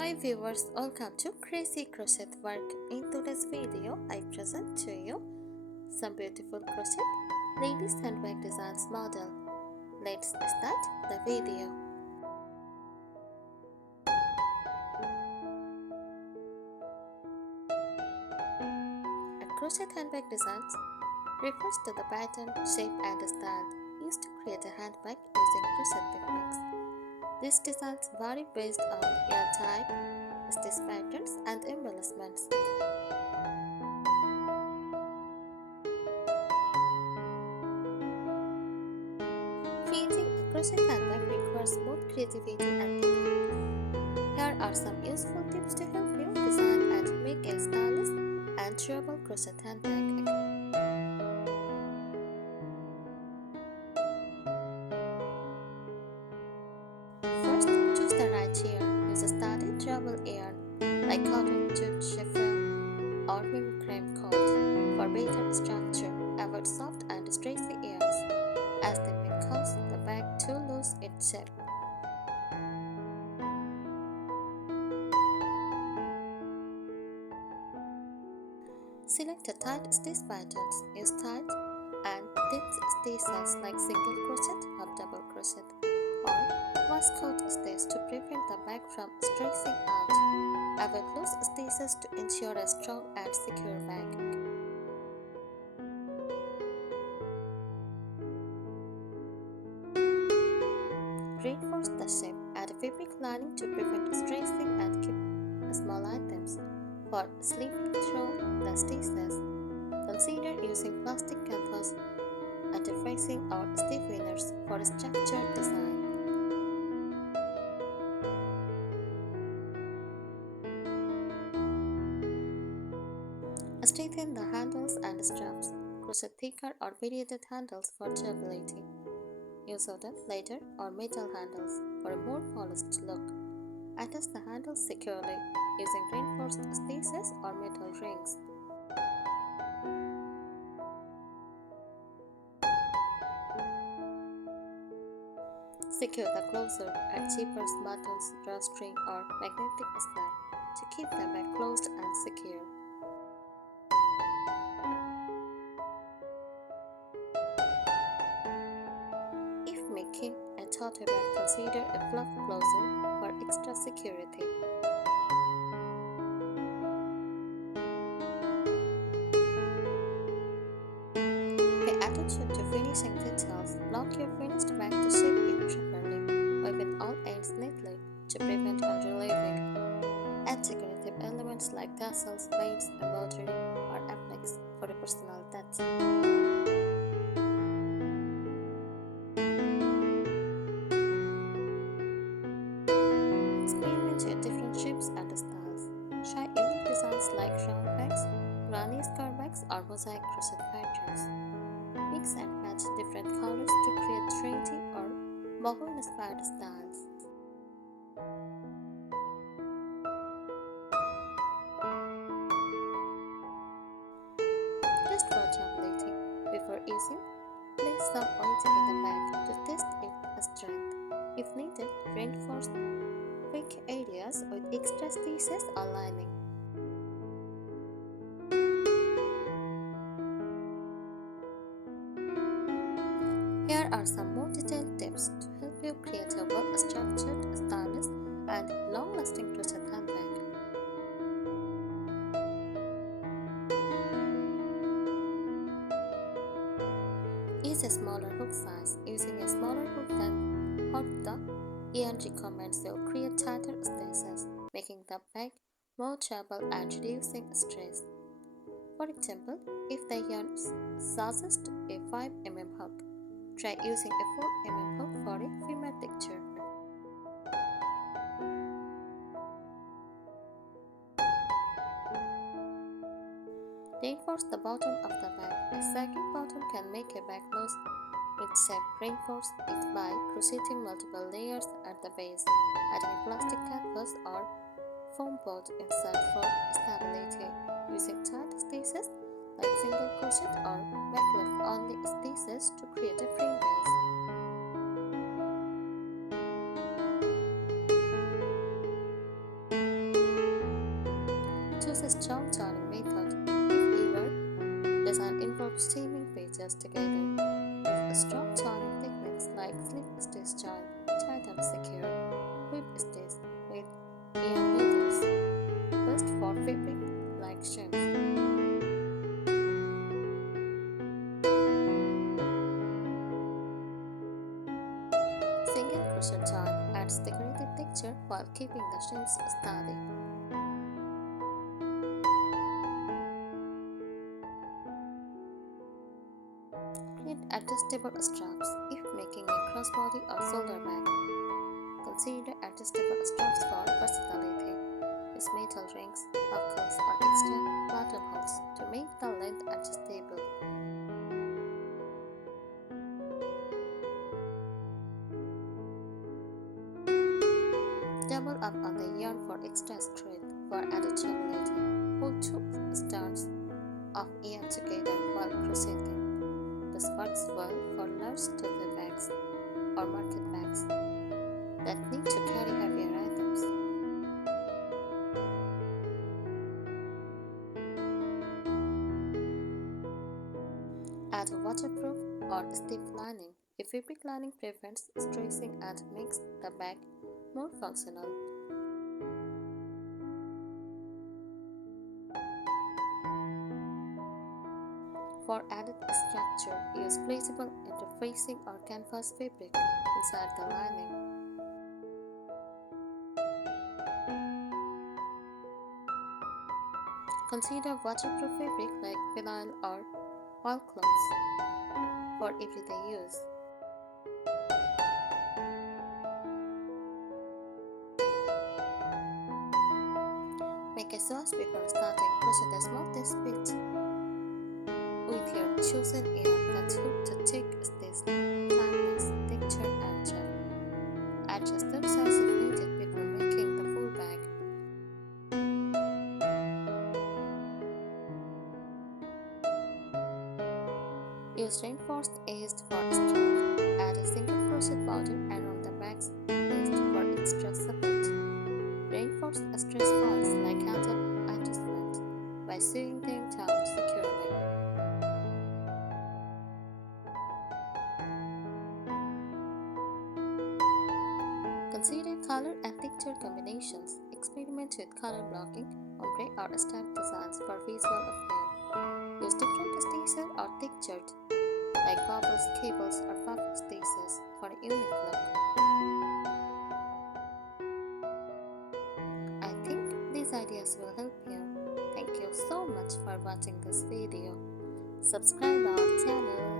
Hi viewers, welcome to Crazy Crochet Work. In today's video, I present to you some beautiful crochet ladies handbag designs model. Let's start the video. A crochet handbag designs refers to the pattern, shape and style used to create a handbag using crochet techniques. These designs vary based on yarn type, stitch patterns and embellishments. Creating a crochet handbag requires both creativity and technique. Here are some useful tips to help you design and make a stylish and durable crochet handbag. First, choose the right yarn. Use a sturdy durable yarn like cotton, jute, chiffon, or mimicry cord for better structure. Avoid soft and stretchy yarns, as they may cause the bag to lose its shape. Select a tight stitch patterns. Use tight and thin stitches like single crochet or double crochet or waistcoat stitch to prevent the bag from stretching out. Avoid loose stitches to ensure a strong and secure bag. Reinforce the shape. Add a fabric lining to prevent stretching and keep small items. For slipping through the stitches, consider using plastic canvas, interfacing or stiffeners for a structured design. Straighten the handles and straps. Crochet thicker or variated handles for durability. Use wooden, leather, or metal handles for a more polished look. Attach the handles securely using reinforced stitches or metal rings. Secure the closure. Add zippers, buttons, drawstring, or magnetic snap to keep the bag closed and secure. If making a tote bag, consider a fluff closure for extra security. Pay attention to finishing details. Lock your finished bag to shape it properly. Open all ends neatly to prevent unrelieving. Add decorative elements like tassels, beads, embroidery, or appliques for a personal touch. Experiment with different shapes and styles. Try unique designs like round bags, granny scar bags, or mosaic crochet patterns. Mix and match different colors to create trendy or boho-inspired styles. Test for durability. Before using, place some oil in the bag to test its strength. If needed, reinforce weak areas with extra stitches or lining. Here are some more detailed tips to help you create a well-structured, stylish, and long-lasting crochet handbag. Use a smaller hook size. Using a smaller hook than what the yarn recommends will create tighter stitches, making the bag more durable and reducing stress. For example, if the yarn suggests a 5 mm hook, try using a 4 mm hook for a firmer texture. Reinforce the bottom of the bag. A sagging bottom can make a bag lose its shape. Reinforce it by crocheting multiple layers at the base, adding a plastic canvas or foam board insert for stability, using tight stitches like single crochet or backleft only stitches to create a frame base. Use a strong turning method. If your design involves steaming pages together, use a strong turning techniques like slip stitch join, tight and secure, whip stitch with ear needles, best for whipping like shrimp. Single crochet join adds decorative texture while keeping the shrimps sturdy. Create adjustable straps if making a crossbody or shoulder bag. Consider adjustable straps for versatility. Use metal rings, buckles, or extra buttonholes to make the length adjustable. Double up on the yarn for extra strength for added durability. Hold two strands of yarn together while crocheting. This works well for large tote bags or market bags that need to carry heavier items. Add a waterproof or stiff lining. A fabric lining prevents stressing and makes the bag more functional. For added structure, use flexible interfacing or canvas fabric inside the lining. Consider waterproof fabric like vinyl or oilcloths for everyday use. Make a swatch before starting. Crochet the smallest bit with your chosen yarn that's hooked to take stitch, tightness, texture, and shape. Adjust the size if needed before making the full bag. Use reinforced edged for strength. Add a single crochet border around the bag's edge for extra support. Reinforce stress points like handle adjustment by sewing them down securely. Consider color and texture combinations. Experiment with color blocking, ombre or stamped designs for visual appeal. Use different stitches or textured like bubbles, cables, or puff stitches for a unique look. I think these ideas will help you. Thank you so much for watching this video. Subscribe our channel.